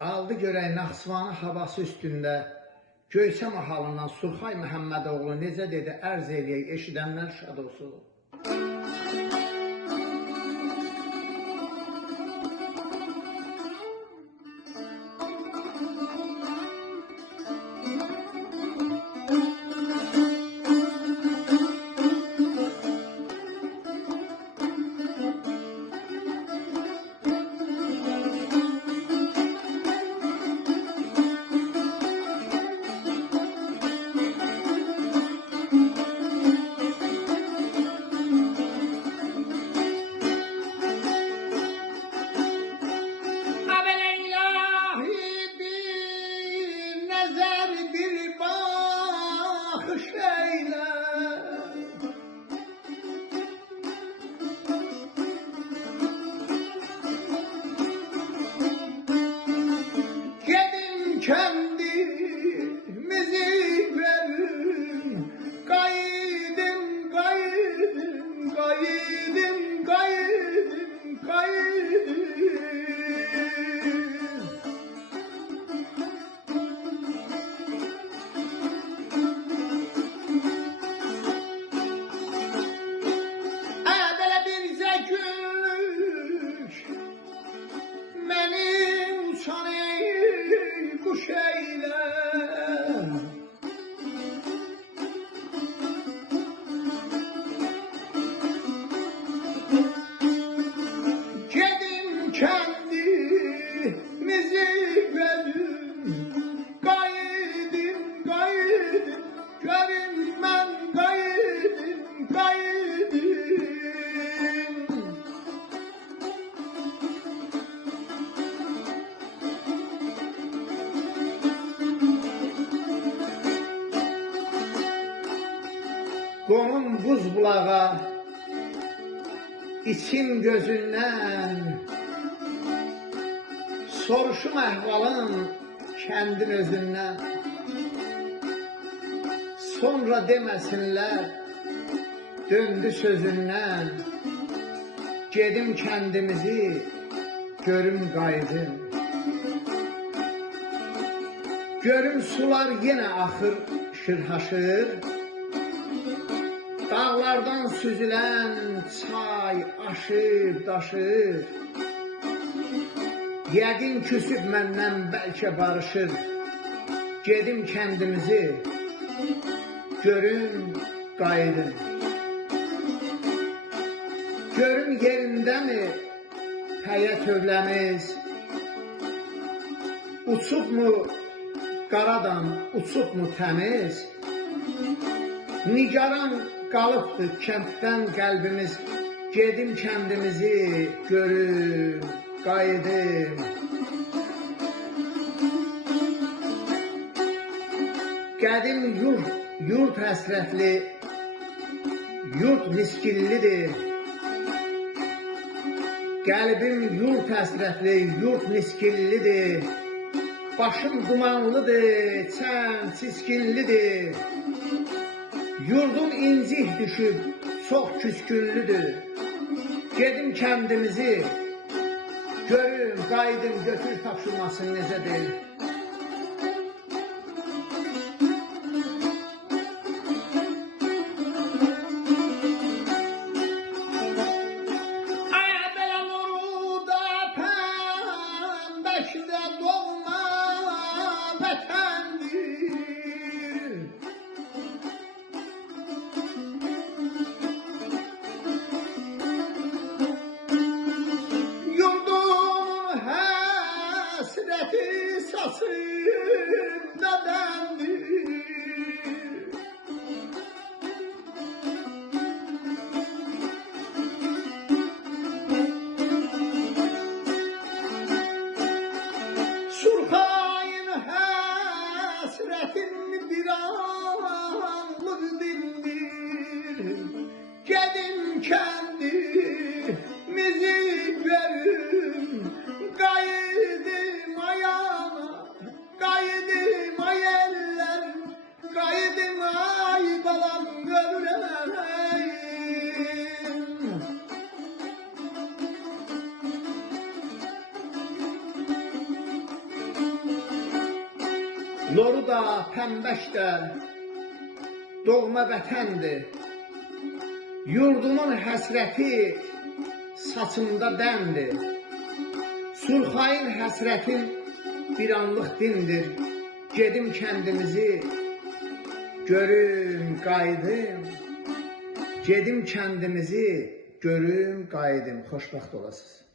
Aldı görək Naxçıvanı havası üstündə Göyçə mahalından Surxay Məhəmmədoğlu necə dedi, ərz eləyək, eşidənlər şad olsun. Kendimizi verin, kaydım, kaydım, kaydım, kaydım, kaydım. Böyle bir zekülük, benim uçanım bu şeyle. Gedim kendimizi verin, kaydım, kaydım, görün ben kaydım, kaydım. Qonum buz bulağa, içim gözündən, soruşum əhvalın kəndin özündən. Sonra deməsinlər, döndü sözündən, gedim kəndimizi, görüm qaydım. Görüm sular yenə axır, şırhaşır, dağlardan süzülən çay aşır, daşır. Yəqin küsüb məndən bəlkə barışır. Gedim kəndimizi, görüm qaydım. Görüm yerindəmi pəyə tövləmiz, uçubmu qaradan, uçubmu təmiz. Nigaran qalıbdır kənddən qəlbimiz, gedim kəndimizi görüm, qaydım. Qədim yurt həsrətli, yurt miskillidir. Qəlbim yurt həsrətli, yurt miskillidir. Başım dumanlıdır, çən çiskinlidir. Yurdum incik düşüb, çox küskünlüdür. Gedim kəndimizi, görüm, qaydım, götür tapşırmasın necədir. Belə nuruda pəmbəkdə doğma vətəndir. Hasreti saçımda dəndir. Surxayın həsrətin bir anlıq dindir. Gedim kendimizi görüm, qaydım ayağına, qaydım ay eller. Loru da, pəmbəş də doğma vətəndir. Yurdumun həsrəti saçımda dəndir. Surxayın həsrətin bir anlıq dindir. Gedim kəndimizi görüm, qayıdım. Gedim kəndimizi görüm, qayıdım. Xoşbəxt olasınız.